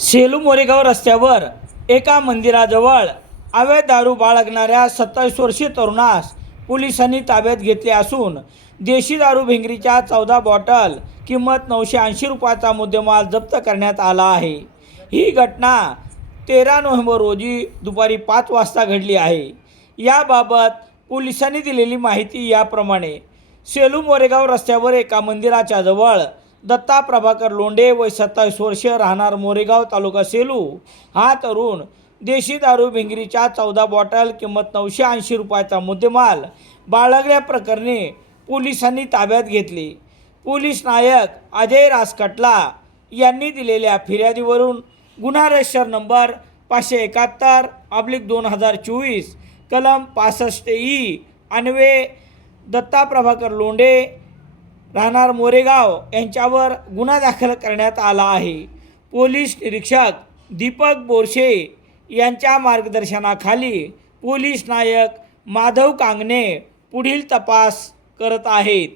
सेलू मोरेगाव रस्त्यावर एका मंदिराजवळ अवैध दारू बाळगणाऱ्या सत्तावीस वर्षीय तरुणास पोलिसांनी ताब्यात घेतले असून देशी दारू भिंगरीच्या चौदा बॉटल किंमत नऊशे ऐंशी रुपयाचा मुद्देमाल जप्त करण्यात आला आहे. ही घटना तेरा नोव्हेंबर रोजी दुपारी पाच वाजता घडली आहे. याबाबत पोलिसांनी दिलेली माहिती याप्रमाणे सेलू मोरेगाव रस्त्यावर एका मंदिराच्या जवळ दत्ता प्रभाकर लोंढे वय सत्तावीस वर्ष राहणार मोरेगाव तालुका सेलू. हा तरुण देशी दारू भिंगरीच्या चौदा बॉटल किंमत नऊशे ऐंशी रुपयाचा मुद्देमाल बाळगल्याप्रकरणी पोलिसांनी ताब्यात घेतली. पोलीस नायक अजय राजकटला यांनी दिलेल्या फिर्यादीवरून गुन्हा रजिस्टर नंबर पाचशे एकाहत्तर अब्लिक दोन हजार चोवीस कलम पासष्ट ई अन्वे दत्ता प्रभाकर लोंढे राहणार मोरेगाव यांच्यावर गुन्हा दाखल करण्यात आला आहे. पोलीस निरीक्षक दीपक बोरशे यांच्या मार्गदर्शनाखाली पोलीस नायक माधव कांगणे पुढील तपास करत आहेत.